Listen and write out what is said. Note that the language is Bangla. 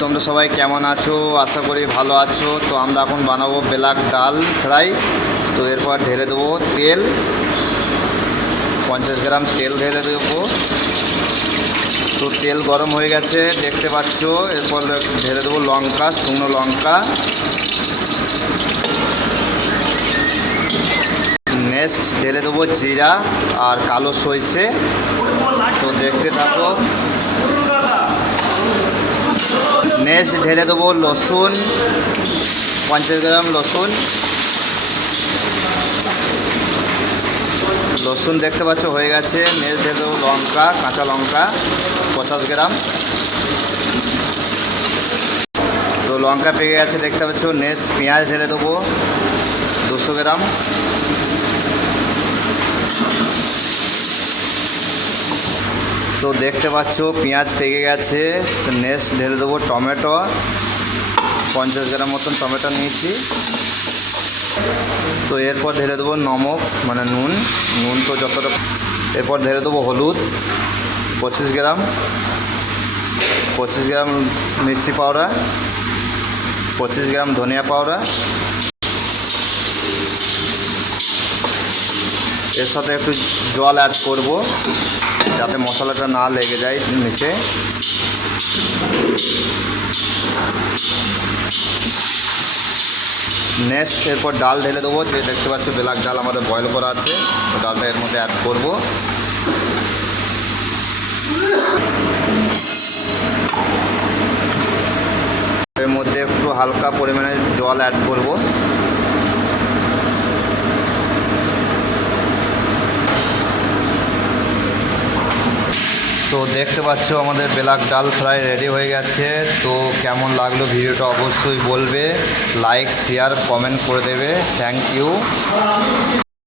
তোমরা সবাই কেমন আছো? আশা করি ভালো আছো। তো আমরা এখন বানাবো ব্ল্যাক ডাল ফ্রাই। তো এরপর ঢেলে দেবো তেল, 50 গ্রাম তেল ঢেলে দেবো। তো তেল গরম হয়ে গেছে দেখতে পাচ্ছ। এরপর ঢেলে দেবো লঙ্কা, শুকনো লঙ্কা, নেক্সট ঢেলে দেবো জিরা আর কালো সরষে। তো দেখতে থাকো। নেক্সট ঢেলে দেবো লসুন, 50 গ্রাম লসুন দেখতে পাচ্ছ হয়ে গেছে। নেক্সট ঢেলে দেবো লঙ্কা, কাঁচা লঙ্কা 50 গ্রাম। তো লঙ্কা পেকে গেছে দেখতে পাচ্ছ। নেক্সট পেঁয়াজ ঢেলে দেবো 200 গ্রাম। তো দেখতে পাচ্ছ পেঁয়াজ পেকে গেছে। নেক্সট ঢেলে দেবো টমেটো, 50 গ্রাম মতন টমেটো নিয়েছি। তো এরপর ঢেলে দেবো নমক মানে নুন তো যতটা। এরপর ঢেলে দেবো হলুদ 25 গ্রাম, 25 গ্রাম মির্চি পাউডার, 25 গ্রাম ধনিয়া পাউডার। এর সাথে একটু জল অ্যাড করব যাতে মশলাটা না লেগে যায় নিচে। নেক্সট এরপর ডাল ঢেলে দেবো। যে দেখতে পাচ্ছ ব্ল্যাক ডাল আমাদের বয়েল করা আছে, ডালটা এর মধ্যে অ্যাড করব। এর মধ্যে একটু হালকা পরিমাণে জল অ্যাড করব। তো দেখতে পাচ্ছ আমাদের ব্ল্যাক ডাল ফ্রাই রেডি হয়ে গেছে। তো কেমন লাগলো ভিডিওটা অবশ্যই বলবে, লাইক শেয়ার কমেন্ট করে দেবে। Thank you.